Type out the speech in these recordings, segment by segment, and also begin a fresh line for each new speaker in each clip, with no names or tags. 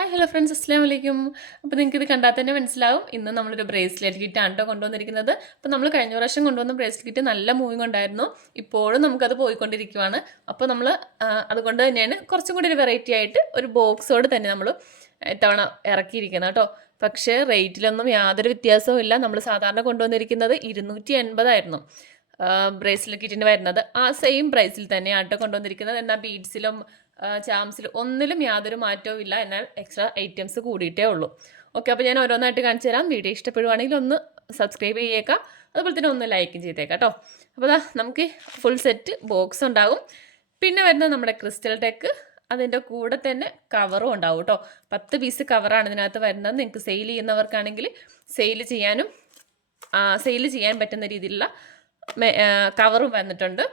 Hi hello friends അസ്സാം വലൈക്കും അപ്പോൾ നിങ്ങൾക്ക് ഇത് കണ്ടാൽ തന്നെ മനസ്സിലാവും. ഇന്ന് നമ്മളൊരു ബ്രേസ്ലെറ്റ് കിറ്റ് ആണ് കേട്ടോ കൊണ്ടുവന്നിരിക്കുന്നത്. അപ്പോൾ നമ്മൾ കഴിഞ്ഞ പ്രാവശ്യം കൊണ്ടുവന്ന ബ്രേസ്ലെറ്റ് കിറ്റ് നല്ല മൂവിങ് ഉണ്ടായിരുന്നു. ഇപ്പോഴും നമുക്കത് പോയിക്കൊണ്ടിരിക്കുവാണ്. അപ്പോൾ നമ്മൾ അതുകൊണ്ട് തന്നെയാണ് കുറച്ചും കൂടി ഒരു വെറൈറ്റി ആയിട്ട് ഒരു ബോക്സോട് തന്നെ നമ്മൾ ഇത്തവണ ഇറക്കിയിരിക്കുന്നത് കേട്ടോ പക്ഷേ റേറ്റിലൊന്നും യാതൊരു വ്യത്യാസവും ഇല്ല. നമ്മൾ സാധാരണ കൊണ്ടുവന്നിരിക്കുന്നത് ഇരുന്നൂറ്റി എൺപതായിരുന്നു ബ്രേസ്ലെറ്റ് കിറ്റിന് വരുന്നത്. ആ സെയിം പ്രൈസിൽ തന്നെയാണ് കേട്ടോ കൊണ്ടുവന്നിരിക്കുന്നത്. എന്നാൽ ബീഡ്സിലും ചാംസിലും ഒന്നിലും യാതൊരു മാറ്റവും ഇല്ല. എന്നാൽ എക്സ്ട്രാ ഐറ്റംസ് കൂടിയിട്ടേ ഉള്ളൂ. ഓക്കെ അപ്പോൾ ഞാൻ ഓരോന്നായിട്ട് കാണിച്ചു തരാം. വീഡിയോ ഇഷ്ടപ്പെടുവാണെങ്കിൽ ഒന്ന് സബ്സ്ക്രൈബ് ചെയ്യേക്കാം. അതുപോലെ തന്നെ ഒന്ന് ലൈക്കും ചെയ്തേക്കാം കേട്ടോ അപ്പോൾ ദാ നമുക്ക് ഫുൾ സെറ്റ് ബോക്സ് ഉണ്ടാകും. പിന്നെ വരുന്നത് നമ്മുടെ ക്രിസ്റ്റൽ ടെക്ക് അതിന്റെ കൂടെ തന്നെ കവറും ഉണ്ടാവും കേട്ടോ പത്ത് പീസ് കവറാണ് ഇതിനകത്ത് വരുന്നത്. നിങ്ങൾക്ക് സെയിൽ ചെയ്യുന്നവർക്കാണെങ്കിൽ സെയിൽ ചെയ്യാനും സെയിൽ ചെയ്യാൻ പറ്റുന്ന രീതിയിലുള്ള കവറും വന്നിട്ടുണ്ട്.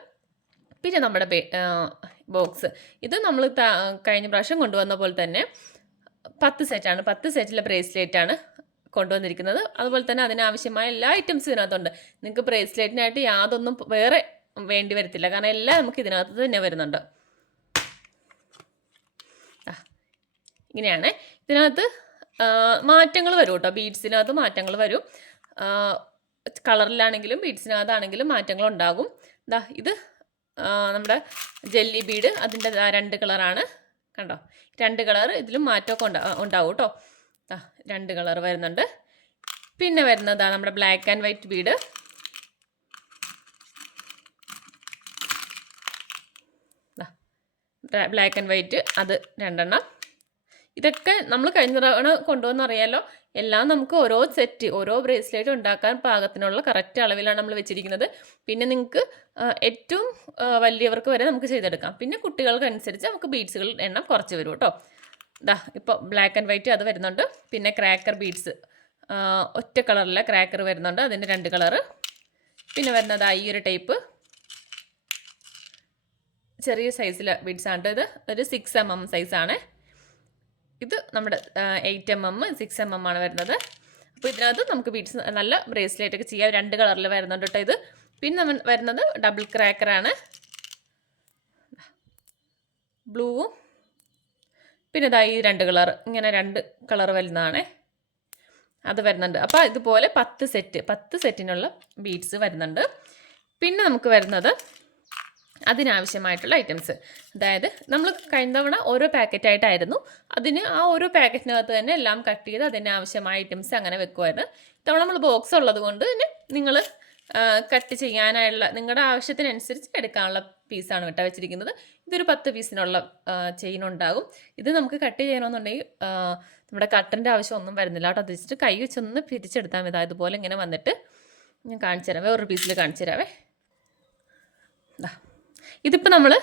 പിന്നെ നമ്മുടെ ബോക്സ്. ഇത് നമ്മൾ കഴിഞ്ഞ പ്രാവശ്യം കൊണ്ടുവന്ന പോലെ തന്നെ പത്ത് സെറ്റാണ് പത്ത് സെറ്റിലെ ബ്രേസ്ലെറ്റാണ് കൊണ്ടുവന്നിരിക്കുന്നത്. അതുപോലെ തന്നെ അതിനാവശ്യമായ എല്ലാ ഐറ്റംസും ഇതിനകത്തുണ്ട്. നിങ്ങൾക്ക് ബ്രേസ്ലെറ്റിനായിട്ട് യാതൊന്നും വേറെ വേണ്ടി വരത്തില്ല. കാരണം എല്ലാം നമുക്ക് ഇതിനകത്ത് തന്നെ വരുന്നുണ്ട്. ഇങ്ങനെയാണ്. ഇതിനകത്ത് മാറ്റങ്ങൾ വരും കേട്ടോ. ബീഡ്സിനകത്ത് മാറ്റങ്ങൾ വരും. കളറിലാണെങ്കിലും ബീഡ്സിനകത്താണെങ്കിലും മാറ്റങ്ങൾ ഉണ്ടാകും. ഇതാ ഇത് നമ്മുടെ ജെല്ലി ബീഡ് അതിന്റെ രണ്ട് കളറാണ്. കണ്ടോ? രണ്ട് കളർ ഇതിലും മാറ്റമൊക്കെ ഉണ്ടാ ഉണ്ടാവും കേട്ടോ രണ്ട് കളർ വരുന്നുണ്ട്. പിന്നെ വരുന്നതാണ് നമ്മുടെ black and white bead. Black and white അത് രണ്ടെണ്ണം. ഇതൊക്കെ നമ്മൾ കഴിഞ്ഞ തവണ കൊണ്ടുവന്ന് അറിയാലോ? എല്ലാം നമുക്ക് ഓരോ സെറ്റ് ഓരോ ബ്രേസ്ലെറ്റ് ഉണ്ടാക്കാൻ പാകത്തിനുള്ള കറക്റ്റ് അളവിലാണ് നമ്മൾ വെച്ചിരിക്കുന്നത്. പിന്നെ നിങ്ങൾക്ക് ഏറ്റവും വലിയവർക്ക് വരെ നമുക്ക് ചെയ്തെടുക്കാം. പിന്നെ കുട്ടികൾക്കനുസരിച്ച് നമുക്ക് ബീഡ്സുകൾ എണ്ണം കുറച്ച് വരും കേട്ടോ. ഇതാ ഇപ്പോൾ ബ്ലാക്ക് ആൻഡ് വൈറ്റ് അത് വരുന്നുണ്ട്. പിന്നെ ക്രാക്കർ ബീഡ്സ് ഒറ്റ കളറിലെ ക്രാക്കർ വരുന്നുണ്ട്. അതിന്റെ രണ്ട് കളറ് പിന്നെ വരുന്നത് ഈ ഒരു ടൈപ്പ് ചെറിയ സൈസിലെ ബീഡ്സ് ആണ് ഇത്. ഒരു സിക്സ് എം എം സൈസാണ് ഇത് നമ്മുടെ eight M M six M M ആണ് വരുന്നത്. അപ്പോൾ ഇതിനകത്ത് നമുക്ക് ബീഡ്സ് നല്ല ബ്രേസ്ലെറ്റ് ഒക്കെ ചെയ്യാം. രണ്ട് കളറിൽ വരുന്നുണ്ട് കേട്ടോ ഇത്. പിന്നെ നമ്മൾ വരുന്നത് ഡബിൾ ക്രാക്കറാണ് ബ്ലൂവും പിന്നെ ഇതാ ഈ രണ്ട് കളർ ഇങ്ങനെ രണ്ട് കളർ വരുന്നതാണ്. അത് വരുന്നുണ്ട്. അപ്പോൾ ഇതുപോലെ പത്ത് സെറ്റ് പത്ത് സെറ്റിനുള്ള ബീഡ്സ് വരുന്നുണ്ട്. പിന്നെ നമുക്ക് വരുന്നത് അതിനാവശ്യമായിട്ടുള്ള ഐറ്റംസ് അതായത് നമ്മൾ കഴിഞ്ഞ തവണ ഓരോ പാക്കറ്റായിട്ടായിരുന്നു അതിന് ആ ഓരോ പാക്കറ്റിനകത്ത് തന്നെ എല്ലാം കട്ട് ചെയ്ത് അതിന് ആവശ്യമായ ഐറ്റംസ് അങ്ങനെ വെക്കുമായിരുന്നു ഇത്തവണ നമ്മൾ ബോക്സ് ഉള്ളത് കൊണ്ട് തന്നെ നിങ്ങൾ കട്ട് ചെയ്യാനായുള്ള നിങ്ങളുടെ ആവശ്യത്തിനനുസരിച്ച് എടുക്കാനുള്ള പീസാണ് കേട്ടോ വെച്ചിരിക്കുന്നത്. ഇതൊരു പത്ത് പീസിനുള്ള ചെയിൻ ഉണ്ടാകും. ഇത് നമുക്ക് കട്ട് ചെയ്യണമെന്നുണ്ടെങ്കിൽ നമ്മുടെ കട്ടന്റെ ആവശ്യമൊന്നും വരുന്നില്ല കേട്ടോ. അത് വെച്ചിട്ട് കൈ വെച്ചൊന്ന് പിരിച്ചെടുത്താൽ മതി. അതുപോലെ ഇങ്ങനെ വന്നിട്ട് ഞാൻ കാണിച്ചു തരാം വേറൊരു പീസിൽ കാണിച്ചു തരാവേ. ഇതാ ഇതിപ്പോൾ നമ്മൾ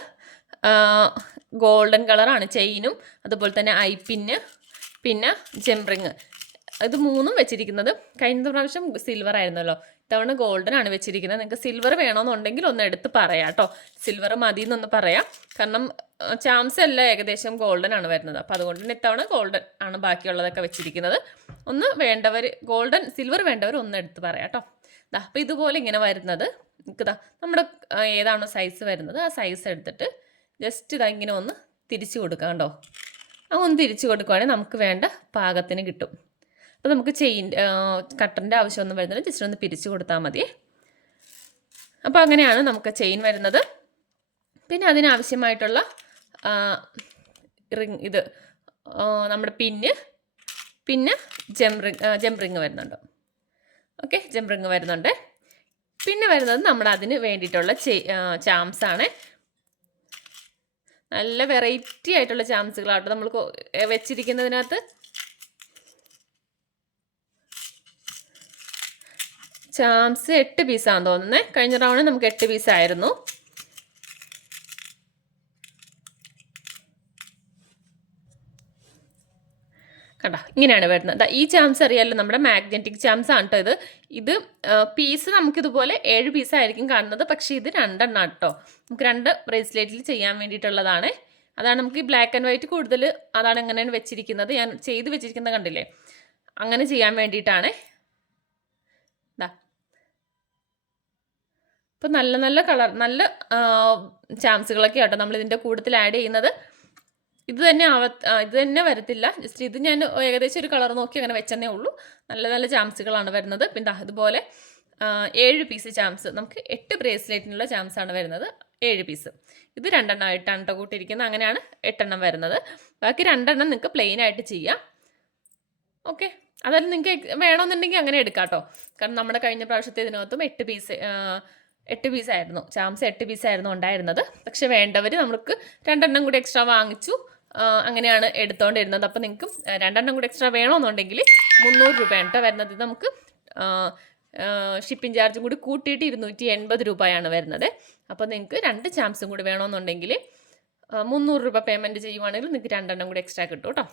ഗോൾഡൻ കളറാണ് ചെയിനും അതുപോലെ തന്നെ ഐ പിന്ന് പിന്നെ ജംറിങ് ഇത് മൂന്നും വെച്ചിരിക്കുന്നത് കഴിഞ്ഞ പ്രാവശ്യം സിൽവർ ആയിരുന്നല്ലോ. ഇത്തവണ ഗോൾഡൻ ആണ് വെച്ചിരിക്കുന്നത്. നിങ്ങൾക്ക് സിൽവർ വേണമെന്നുണ്ടെങ്കിൽ ഒന്ന് എടുത്ത് പറയാം കേട്ടോ സിൽവർ മതി എന്നൊന്ന് പറയാം. കാരണം ചാംസ് എല്ലാം ഏകദേശം ഗോൾഡൻ ആണ് വരുന്നത്. അപ്പോൾ അതുകൊണ്ട് തന്നെ ഇത്തവണ ഗോൾഡൻ ആണ് ബാക്കിയുള്ളതൊക്കെ വെച്ചിരിക്കുന്നത്. ഒന്ന് വേണ്ടവർ ഗോൾഡൻ സിൽവർ വേണ്ടവർ ഒന്ന് എടുത്ത് പറയാം കേട്ടോ അപ്പോൾ ഇതുപോലെ ഇങ്ങനെ വരുന്നത്. ഇതാ നമ്മുടെ ഏതാണോ സൈസ് വരുന്നത് ആ സൈസ് എടുത്തിട്ട് ജസ്റ്റ് ഇതാ ഇങ്ങനെ ഒന്ന് തിരിച്ചു കൊടുക്കാം കേട്ടോ ആ ഒന്ന് തിരിച്ചു കൊടുക്കുവാണെങ്കിൽ നമുക്ക് വേണ്ട പാകത്തിന് കിട്ടും. അപ്പോൾ നമുക്ക് ചെയിൻ കട്ടറിന്റെ ആവശ്യമൊന്നും വരുന്നില്ല. ജസ്റ്റ് ഒന്ന് പിരിച്ചു കൊടുത്താൽ മതി. അപ്പോൾ അങ്ങനെയാണ് നമുക്ക് ചെയിൻ വരുന്നത്. പിന്നെ അതിനാവശ്യമായിട്ടുള്ള റിങ് ഇത് നമ്മുടെ പിന്ന് പിന്നെ ജംറിങ് ജംറിങ് വരുന്നുണ്ട്. ഓക്കെ ജംറിങ് വരുന്നുണ്ട്. പിന്നെ വരുന്നത് നമ്മൾ അതിന് വേണ്ടിയിട്ടുള്ള ചാംസ് ആണ്. നല്ല വെറൈറ്റി ആയിട്ടുള്ള ചാംസുകളാട്ടോ നമ്മൾ വെച്ചിരിക്കുന്നതിനകത്ത്. ചാംസ് എട്ട് പീസാണെന്ന് തോന്നുന്നത് കഴിഞ്ഞ റൗണ്ട് നമുക്ക് എട്ട് പീസായിരുന്നു കണ്ട? ഇങ്ങനെയാണ് വരുന്നത്. ഈ ചാംസ് അറിയാമല്ലോ നമ്മുടെ മാഗ്നറ്റിക് ചാംസ് ആണ് കേട്ടോ ഇത്. ഇത് പീസ് നമുക്കിതുപോലെ ഏഴ് പീസായിരിക്കും കാണുന്നത്. പക്ഷേ ഇത് രണ്ടെണ്ണം കേട്ടോ നമുക്ക് രണ്ട് ബ്രേസ്ലെറ്റിൽ ചെയ്യാൻ വേണ്ടിയിട്ടുള്ളതാണ്. അതാണ് നമുക്ക് ഈ ബ്ലാക്ക് ആൻഡ് വൈറ്റ് കൂടുതൽ അതാണ് എങ്ങനെയാണ് വെച്ചിരിക്കുന്നത്. ഞാൻ ചെയ്ത് വെച്ചിരിക്കുന്നത് കണ്ടില്ലേ? അങ്ങനെ ചെയ്യാൻ വേണ്ടിയിട്ടാണ്. ഇതാ ഇപ്പം നല്ല നല്ല കളർ നല്ല ചാംസുകളൊക്കെ ആട്ടോ നമ്മൾ ഇതിന്റെ കൂടുതൽ ആഡ് ചെയ്യുന്നത്. ഇത് തന്നെ ആവ ഇത് തന്നെ വരത്തില്ല. ജസ്റ്റ് ഇത് ഞാൻ ഏകദേശം ഒരു കളർ നോക്കി അങ്ങനെ വെച്ചെന്നേ ഉള്ളൂ. നല്ല നല്ല ചാംസുകളാണ് വരുന്നത്. പിന്നെ ഇതുപോലെ ഏഴ് പീസ് ചാംസ്. നമുക്ക് എട്ട് ബ്രേസ്ലെറ്റിനുള്ള ചാംസ് ആണ് വരുന്നത്. ഏഴ് പീസ് ഇത് രണ്ടെണ്ണം ആയിട്ടാണ് കേട്ടോ കൂട്ടിയിരിക്കുന്നത്. അങ്ങനെയാണ് എട്ടെണ്ണം വരുന്നത്. ബാക്കി രണ്ടെണ്ണം നിങ്ങൾക്ക് പ്ലെയിൻ ആയിട്ട് ചെയ്യാം. ഓക്കെ. അതായത് നിങ്ങൾക്ക് വേണമെന്നുണ്ടെങ്കിൽ അങ്ങനെ എടുക്കാം കേട്ടോ കാരണം നമ്മുടെ കഴിഞ്ഞ പ്രാവശ്യത്തെ ഇതിനകത്തും എട്ട് പീസ് എട്ട് പീസായിരുന്നു ചാംസ് എട്ട് പീസായിരുന്നു ഉണ്ടായിരുന്നത്. പക്ഷെ വേണ്ടവർ നമുക്ക് രണ്ടെണ്ണം കൂടി എക്സ്ട്രാ വാങ്ങിച്ചു. അങ്ങനെയാണ് എടുത്തുകൊണ്ടിരുന്നത് അപ്പോൾ നിങ്ങൾക്ക് രണ്ടെണ്ണം കൂടി എക്സ്ട്രാ വേണമെന്നുണ്ടെങ്കിൽ മുന്നൂറ് രൂപയാണ് കേട്ടോ വരുന്നത്. നമുക്ക് ഷിപ്പിംഗ് ചാർജും കൂടി കൂട്ടിയിട്ട് ഇരുന്നൂറ്റി എൺപത് രൂപയാണ് വരുന്നത്. അപ്പോൾ നിങ്ങൾക്ക് രണ്ട് ചാംസും കൂടി വേണമെന്നുണ്ടെങ്കിൽ മുന്നൂറ് രൂപ പേയ്മെന്റ് ചെയ്യുവാണെങ്കിൽ നിങ്ങൾക്ക് രണ്ടെണ്ണം കൂടി എക്സ്ട്രാ കിട്ടും കേട്ടോ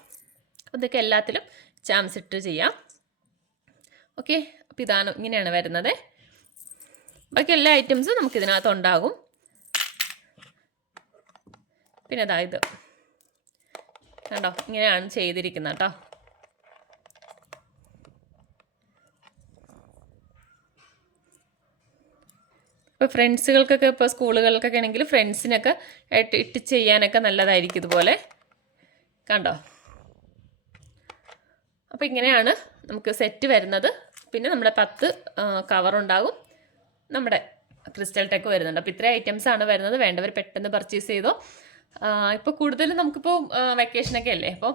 അപ്പോൾ ഇതൊക്കെ എല്ലാത്തിലും ചാംസ് ഇട്ട് ചെയ്യാം. ഓക്കെ അപ്പോൾ ഇതാണ് ഇങ്ങനെയാണ് വരുന്നത്. ബാക്കി എല്ലാ ഐറ്റംസും നമുക്കിതിനകത്ത് ഉണ്ടാകും. പിന്നെ അതാ ഇത്. കണ്ടോ? ഇങ്ങനെയാണ് ചെയ്തിരിക്കുന്നത് കേട്ടോ. ഇപ്പോൾ ഫ്രണ്ട്സുകൾക്കൊക്കെ ഇപ്പോൾ സ്കൂളുകൾക്കൊക്കെ ആണെങ്കിൽ ഫ്രണ്ട്സിനൊക്കെ ആയിട്ട് ഇട്ട് ചെയ്യാനൊക്കെ നല്ലതായിരിക്കും ഇതുപോലെ. കണ്ടോ? അപ്പോൾ ഇങ്ങനെയാണ് നമുക്ക് സെറ്റ് വരുന്നത്. പിന്നെ നമ്മുടെ പത്ത് കവറുണ്ടാകും നമ്മുടെ ക്രിസ്റ്റൽ ടെക്ക് വരുന്നുണ്ട്. അപ്പോൾ ഇത്രയും ഐറ്റംസ് ആണ് വരുന്നത്. വേണ്ടവർ പെട്ടെന്ന് പർച്ചേസ് ചെയ്തോ ഇപ്പോൾ കൂടുതലും നമുക്കിപ്പോൾ വെക്കേഷനൊക്കെ അല്ലേ? അപ്പോൾ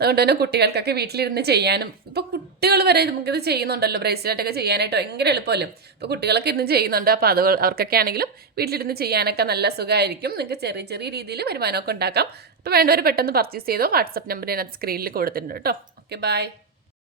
അതുകൊണ്ട് തന്നെ കുട്ടികൾക്കൊക്കെ വീട്ടിലിരുന്ന് ചെയ്യാനും ഇപ്പോൾ കുട്ടികൾ വരെ നമുക്കിത് ചെയ്യുന്നുണ്ടല്ലോ. ബ്രേസ്ലെറ്റ് ഒക്കെ ചെയ്യാനായിട്ട് ഭയങ്കര എളുപ്പമല്ലോ? ഇപ്പോൾ കുട്ടികളൊക്കെ ഇരുന്ന് ചെയ്യുന്നുണ്ട്. അപ്പോൾ അത് അവർക്കൊക്കെ ആണെങ്കിലും വീട്ടിലിരുന്ന് ചെയ്യാനൊക്കെ നല്ല സുഖമായിരിക്കും. നിങ്ങൾക്ക് ചെറിയ ചെറിയ രീതിയിൽ വരുമാനമൊക്കെ ഉണ്ടാക്കാം. അപ്പോൾ വേണ്ടവർ പെട്ടെന്ന് പർച്ചേസ് ചെയ്തോ വാട്സപ്പ് നമ്പർ ഞാൻ സ്ക്രീനിൽ കൊടുത്തിട്ടുണ്ട് കേട്ടോ. Okay bye